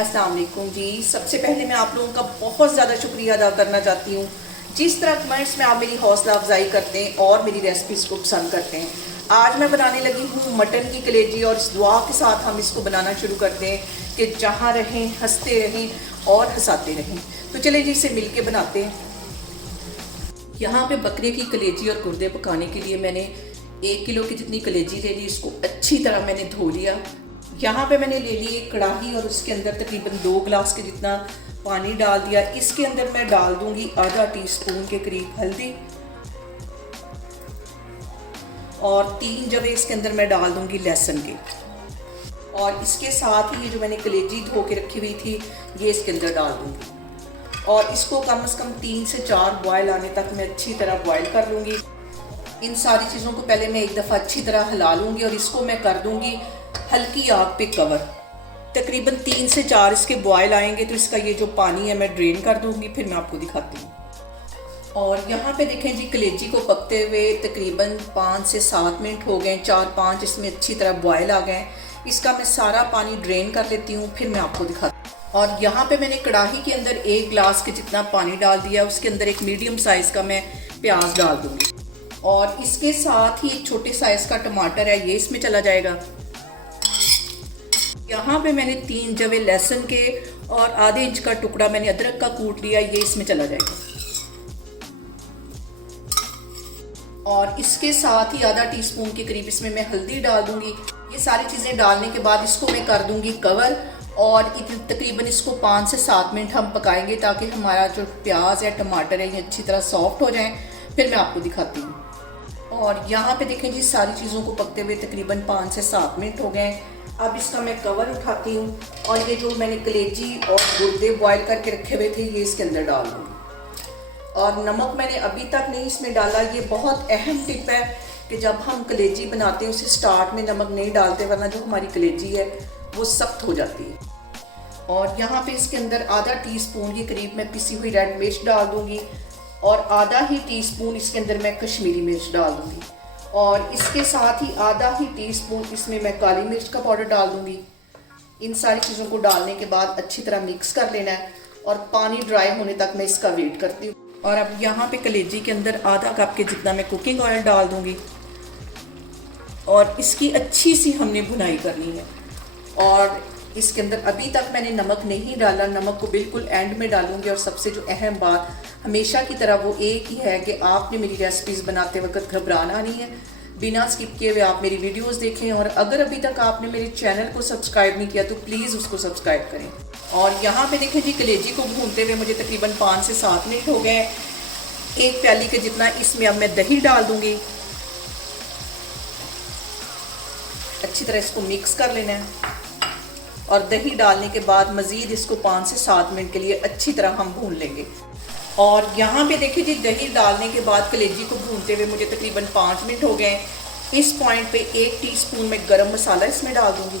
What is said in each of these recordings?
अस्सलाम वालेकुम जी। सबसे पहले मैं आप लोगों का बहुत ज़्यादा शुक्रिया अदा करना चाहती हूँ जिस तरह कमेंट्स में आप मेरी हौसला अफजाई करते हैं और मेरी रेसिपीज़ को पसंद करते हैं। आज मैं बनाने लगी हूँ मटन की कलेजी और इस दुआ के साथ हम इसको बनाना शुरू करते हैं कि जहाँ रहें हंसते रहें और हंसाते रहें। तो चले जी इसे मिल के बनाते हैं। यहाँ पे बकरे की कलेजी और गुर्दे पकाने के लिए मैंने 1 किलो की जितनी कलेजी ले ली। इसको अच्छी तरह मैंने धो लिया। यहाँ पे मैंने ले ली एक कढ़ाई और उसके अंदर तकरीबन 2 गिलास के जितना पानी डाल दिया। इसके अंदर मैं डाल दूंगी आधा टीस्पून के करीब हल्दी और 3 जवे इसके अंदर मैं डाल दूंगी लहसुन के। और इसके साथ ही ये जो मैंने कलेजी धो के रखी हुई थी ये इसके अंदर डाल दूंगी और इसको कम से कम 3 से 4 बॉयल आने तक मैं अच्छी तरह बॉयल कर लूँगी। इन सारी चीज़ों को पहले मैं एक दफ़ा अच्छी तरह हिला लूँगी और इसको मैं कर दूँगी हल्की आग पे कवर। तकरीबन 3 से 4 इसके बॉयल आएंगे तो इसका ये जो पानी है मैं ड्रेन कर दूँगी, फिर मैं आपको दिखाती हूँ। और यहाँ पे देखें जी कलेजी को पकते हुए तकरीबन 5 से 7 मिनट हो गए, 4-5 इसमें अच्छी तरह बॉयल आ गए। इसका मैं सारा पानी ड्रेन कर लेती हूँ, फिर मैं आपको दिखाती हूँ। और यहाँ पे मैंने कढ़ाई के अंदर 1 गिलास के जितना पानी डाल दिया। उसके अंदर एक मीडियम साइज़ का मैं प्याज डाल दूँगी और इसके साथ ही एक छोटे साइज़ का टमाटर है ये इसमें चला जाएगा। यहाँ पे मैंने 3 जवे लहसुन के और आधे इंच का टुकड़ा मैंने अदरक का कूट लिया, ये इसमें चला जाएगा। और इसके साथ ही आधा टीस्पून के करीब इसमें मैं हल्दी डाल दूंगी। ये सारी चीज़ें डालने के बाद इसको मैं कर दूंगी कवर और तकरीबन इसको 5 से 7 मिनट हम पकाएंगे ताकि हमारा जो प्याज है टमाटर है ये अच्छी तरह सॉफ्ट हो जाएं। फिर मैं आपको दिखाती हूँ। और यहाँ पे देखें जी सारी चीज़ों को पकते हुए तकरीबन 5 से 7 मिनट हो गए। अब इसका मैं कवर उठाती हूँ और ये जो मैंने कलेजी और गुर्दे बॉयल करके रखे हुए थे ये इसके अंदर डाल दूँगी। और नमक मैंने अभी तक नहीं इसमें डाला। ये बहुत अहम टिप है कि जब हम कलेजी बनाते हैं उसे स्टार्ट में नमक नहीं डालते, वरना जो हमारी कलेजी है वो सख्त हो जाती है। और यहाँ पे इसके अंदर आधा टीस्पून के करीब मैं पिसी हुई रेड मिर्च डाल दूँगी और आधा ही टीस्पून इसके अंदर मैं कश्मीरी मिर्च डाल दूँगी और इसके साथ ही आधा ही टीस्पून इसमें मैं काली मिर्च का पाउडर डाल दूँगी। इन सारी चीज़ों को डालने के बाद अच्छी तरह मिक्स कर लेना है और पानी ड्राई होने तक मैं इसका वेट करती हूँ। और अब यहाँ पे कलेजी के अंदर आधा कप के जितना मैं कुकिंग ऑयल डाल दूँगी और इसकी अच्छी सी हमने भुनाई करनी है। और इसके अंदर अभी तक मैंने नमक नहीं डाला, नमक को बिल्कुल एंड में डालूंगी। और सबसे जो अहम बात हमेशा की तरह वो एक ही है कि आपने मेरी रेसिपीज़ बनाते वक्त घबराना नहीं है, बिना स्किप किए हुए आप मेरी वीडियोस देखें। और अगर अभी तक आपने मेरे चैनल को सब्सक्राइब नहीं किया तो प्लीज़ उसको सब्सक्राइब करें। और यहाँ पे देखें जी कलेजी को भूनते हुए मुझे तकरीबन 5 से 7 मिनट हो गए। 1 प्याली के जितना इसमें अब मैं दही डाल दूँगी। अच्छी तरह इसको मिक्स कर लेना है और दही डालने के बाद मज़ीद इसको 5 से 7 मिनट के लिए अच्छी तरह हम भून लेंगे। और यहाँ पे देखिए जी दही डालने के बाद कलेजी को भूनते हुए मुझे तकरीबन 5 मिनट हो गए। इस पॉइंट पे 1 टीस्पून मैं गरम मसाला इसमें डाल दूँगी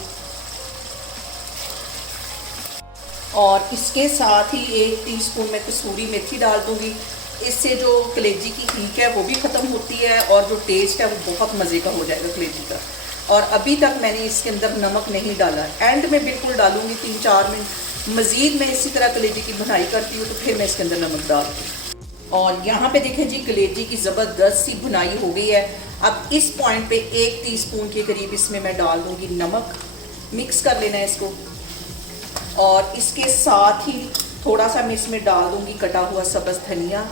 और इसके साथ ही 1 टीस्पून मैं कसूरी मेथी डाल दूँगी। इससे जो कलेजी की हीट है वो भी ख़त्म होती है और जो टेस्ट है वो बहुत मज़े का हो जाएगा कलेजी का। और अभी तक मैंने इसके अंदर नमक नहीं डाला, एंड में बिल्कुल डालूंगी 3-4 मिनट मज़ीद मैं इसी तरह कलेजी की भुनाई करती हूँ तो फिर मैं इसके अंदर नमक डालती हूँ। और यहाँ पे देखें जी कलेजी की ज़बरदस्त सी भुनाई हो गई है। अब इस पॉइंट पे 1 टीस्पून के करीब इसमें मैं डाल दूँगी नमक। मिक्स कर लेना है इसको और इसके साथ ही थोड़ा सा मैं इसमें डाल दूँगी कटा हुआ सब्ज़ धनिया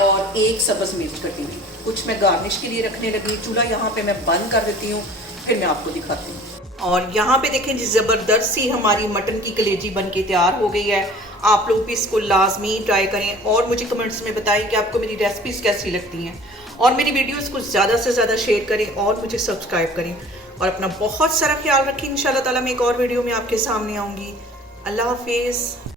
और 1 सब्ज़ मिर्च कटी हुई। कुछ मैं गार्निश के लिए रखने लगी। चूल्हा यहाँ पे मैं बंद कर देती हूँ, फिर मैं आपको दिखाती हूँ। और यहाँ पे देखें जी ज़बरदस्त सी हमारी मटन की कलेजी बन के तैयार हो गई है। आप लोग भी इसको लाजमी ट्राई करें और मुझे कमेंट्स में बताएं कि आपको मेरी रेसिपीज़ कैसी लगती हैं। और मेरी वीडियोज़ को ज़्यादा से ज़्यादा शेयर करें और मुझे सब्सक्राइब करें और अपना बहुत सारा ख्याल रखें। इंशाल्लाह ताला मैं एक और वीडियो में आपके सामने आऊँगी। अल्लाह हाफिज़।